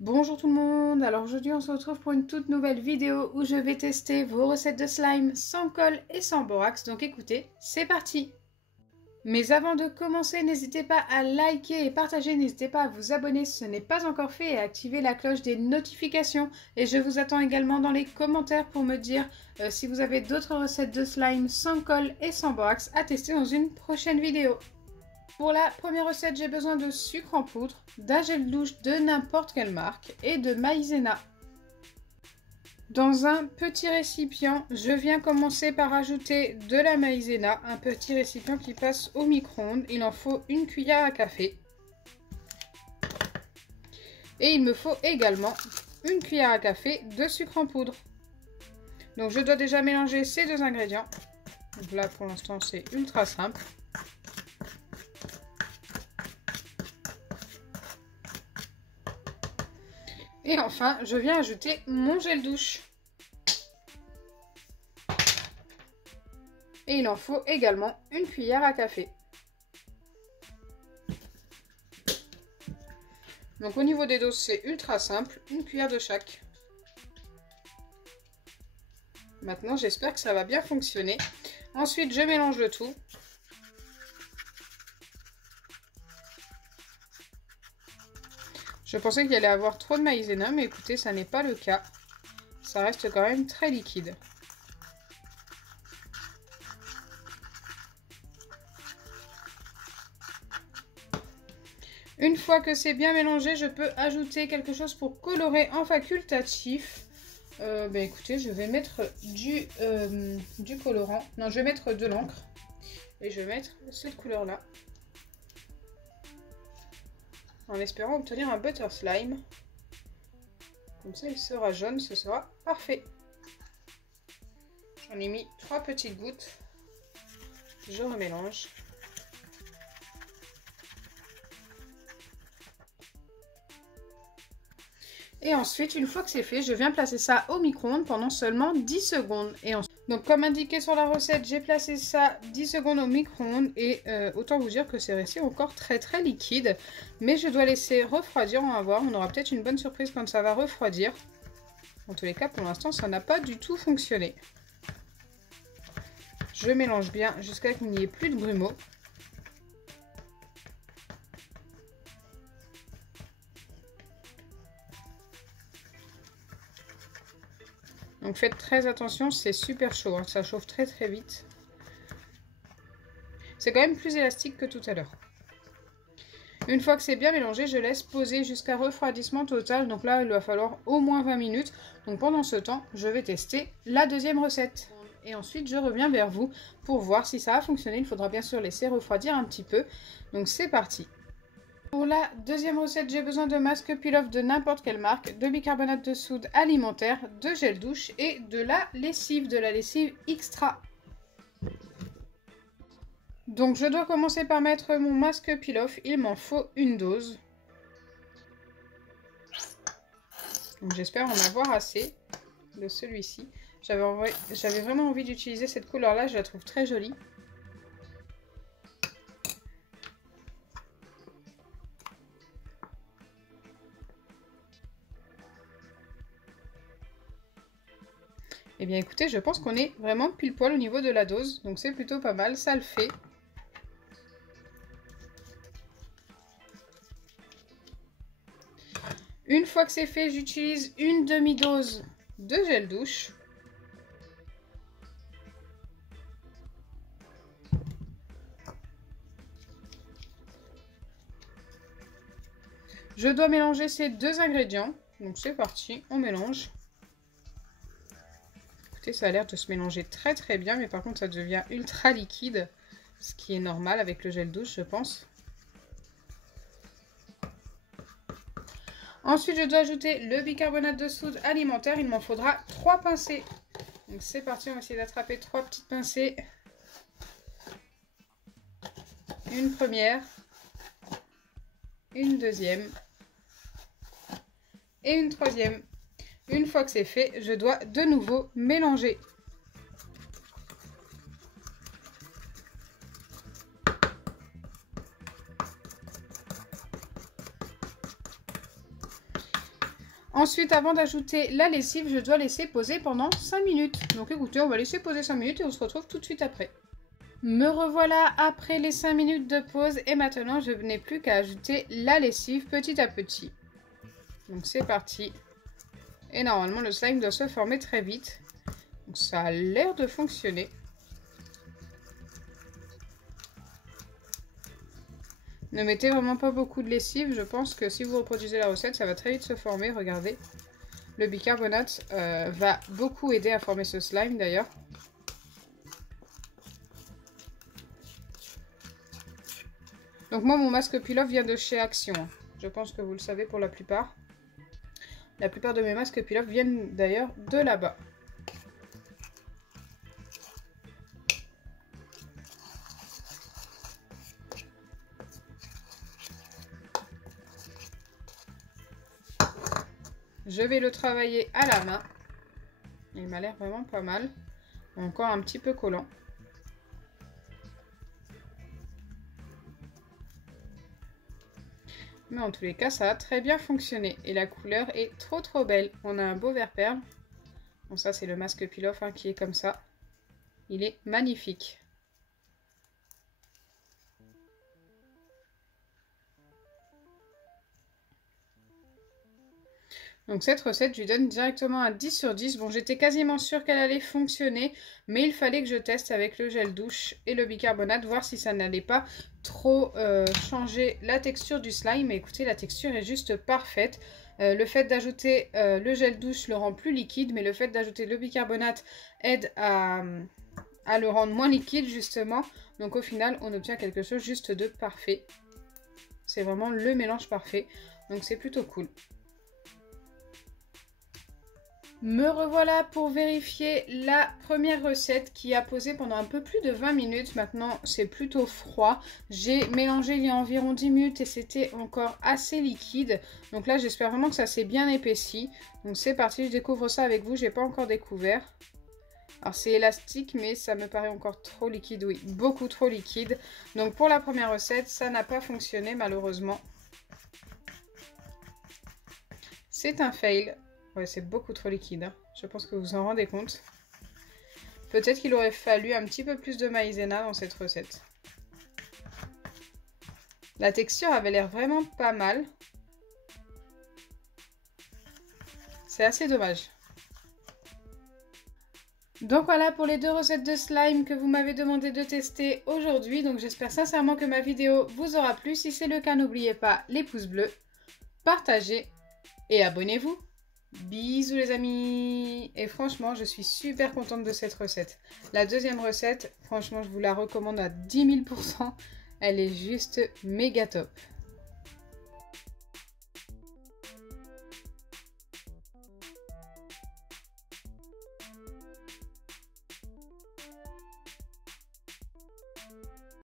Bonjour tout le monde, alors aujourd'hui on se retrouve pour une toute nouvelle vidéo où je vais tester vos recettes de slime sans colle et sans borax, donc écoutez, c'est parti! Mais avant de commencer, n'hésitez pas à liker et partager, n'hésitez pas à vous abonner si ce n'est pas encore fait et à activer la cloche des notifications. Et je vous attends également dans les commentaires pour me dire si vous avez d'autres recettes de slime sans colle et sans borax à tester dans une prochaine vidéo. Pour la première recette, j'ai besoin de sucre en poudre, d'un gel douche de n'importe quelle marque et de maïzena. Dans un petit récipient, je viens commencer par ajouter de la maïzena, un petit récipient qui passe au micro-ondes. Il en faut une cuillère à café. Et il me faut également une cuillère à café de sucre en poudre. Donc je dois déjà mélanger ces deux ingrédients. Donc là pour l'instant c'est ultra simple. Et enfin, je viens ajouter mon gel douche. Et il en faut également une cuillère à café. Donc au niveau des doses, c'est ultra simple, une cuillère de chaque. Maintenant, j'espère que ça va bien fonctionner. Ensuite, je mélange le tout. Je pensais qu'il y allait avoir trop de maïzena, mais écoutez, ça n'est pas le cas. Ça reste quand même très liquide. Une fois que c'est bien mélangé, je peux ajouter quelque chose pour colorer en facultatif. Écoutez, je vais mettre du colorant. Non, je vais mettre de l'encre. Et je vais mettre cette couleur-là. En espérant obtenir un butter slime. Comme ça, il sera jaune, ce sera parfait. J'en ai mis 3 petites gouttes. Je remélange. Et ensuite, une fois que c'est fait, je viens placer ça au micro-ondes pendant seulement 10 secondes. Donc comme indiqué sur la recette, j'ai placé ça 10 secondes au micro-ondes et autant vous dire que c'est resté encore très liquide. Mais je dois laisser refroidir, on va voir, on aura peut-être une bonne surprise quand ça va refroidir. En tous les cas, pour l'instant, ça n'a pas du tout fonctionné. Je mélange bien jusqu'à ce qu'il n'y ait plus de grumeaux. Donc faites très attention, c'est super chaud, hein, ça chauffe très vite. C'est quand même plus élastique que tout à l'heure. Une fois que c'est bien mélangé, je laisse poser jusqu'à refroidissement total. Donc là, il va falloir au moins 20 minutes. Donc pendant ce temps, je vais tester la deuxième recette. Et ensuite, je reviens vers vous pour voir si ça a fonctionné. Il faudra bien sûr laisser refroidir un petit peu. Donc c'est parti. Pour la deuxième recette, j'ai besoin de masque peel-off de n'importe quelle marque, de bicarbonate de soude alimentaire, de gel douche et de la lessive extra. Donc je dois commencer par mettre mon masque peel-off, il m'en faut une dose. J'espère en avoir assez de celui-ci. J'avais vraiment envie d'utiliser cette couleur-là, je la trouve très jolie. Eh bien écoutez, je pense qu'on est vraiment pile poil au niveau de la dose, donc c'est plutôt pas mal, ça le fait. Une fois que c'est fait, j'utilise une demi-dose de gel douche. Je dois mélanger ces deux ingrédients, donc c'est parti, on mélange. Écoutez, ça a l'air de se mélanger très bien, mais par contre ça devient ultra liquide, ce qui est normal avec le gel douche, je pense. Ensuite, je dois ajouter le bicarbonate de soude alimentaire, il m'en faudra 3 pincées. Donc c'est parti, on va essayer d'attraper 3 petites pincées. Une première, une deuxième et une troisième. Une fois que c'est fait, je dois de nouveau mélanger. Ensuite, avant d'ajouter la lessive, je dois laisser poser pendant 5 minutes. Donc écoutez, on va laisser poser 5 minutes et on se retrouve tout de suite après. Me revoilà après les 5 minutes de pause et maintenant je n'ai plus qu'à ajouter la lessive petit à petit. Donc c'est parti. Et normalement le slime doit se former très vite. Donc ça a l'air de fonctionner. Ne mettez vraiment pas beaucoup de lessive. Je pense que si vous reproduisez la recette, ça va très vite se former. Regardez. Le bicarbonate va beaucoup aider à former ce slime d'ailleurs. Donc moi, mon masque peel-off vient de chez Action. Je pense que vous le savez pour la plupart. La plupart de mes masques peel-off viennent d'ailleurs de là-bas. Je vais le travailler à la main. Il m'a l'air vraiment pas mal. Encore un petit peu collant. Mais en tous les cas, ça a très bien fonctionné. Et la couleur est trop belle. On a un beau vert perle. Bon, ça c'est le masque peel-off qui est comme ça. Il est magnifique. Donc cette recette, je lui donne directement un 10 sur 10. Bon, j'étais quasiment sûre qu'elle allait fonctionner, mais il fallait que je teste avec le gel douche et le bicarbonate, voir si ça n'allait pas trop changer la texture du slime. Mais écoutez, la texture est juste parfaite. Le fait d'ajouter le gel douche le rend plus liquide, mais le fait d'ajouter le bicarbonate aide à le rendre moins liquide justement. Donc au final, on obtient quelque chose juste de parfait. C'est vraiment le mélange parfait. Donc c'est plutôt cool. Me revoilà pour vérifier la première recette qui a posé pendant un peu plus de 20 minutes. Maintenant, c'est plutôt froid. J'ai mélangé il y a environ 10 minutes et c'était encore assez liquide. Donc là, j'espère vraiment que ça s'est bien épaissi. Donc c'est parti, je découvre ça avec vous. Je n'ai pas encore découvert. Alors c'est élastique, mais ça me paraît encore trop liquide. Oui, beaucoup trop liquide. Donc pour la première recette, ça n'a pas fonctionné malheureusement. C'est un fail. Ouais, c'est beaucoup trop liquide, hein. Je pense que vous vous en rendez compte. Peut-être qu'il aurait fallu un petit peu plus de maïzena dans cette recette. La texture avait l'air vraiment pas mal. C'est assez dommage. Donc voilà pour les deux recettes de slime que vous m'avez demandé de tester aujourd'hui. Donc j'espère sincèrement que ma vidéo vous aura plu. Si c'est le cas, n'oubliez pas les pouces bleus, partagez et abonnez-vous. Bisous les amis. Et franchement, je suis super contente de cette recette. La deuxième recette, franchement, je vous la recommande à 10 000 %. Elle est juste méga top.